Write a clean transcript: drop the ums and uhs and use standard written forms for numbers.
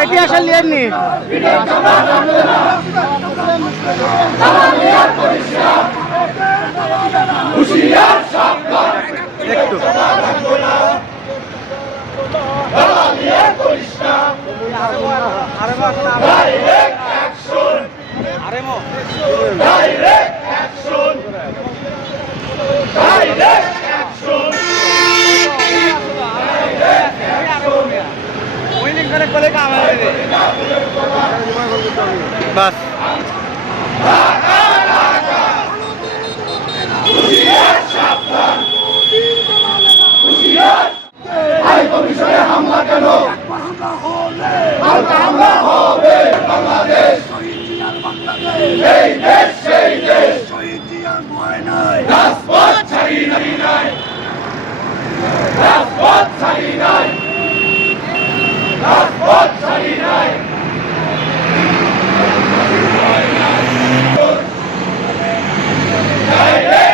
এটি আসলে লিয়েননি একটু বাস হামলা কেন হামলা হবে বাংলাদেশ এই দেশ সেই দেশ রাজপথ ছাড়ি নাই রাজপথ ছাড়ি নাই রাজপথ ছাড়ি নাই ডাইরেক্ট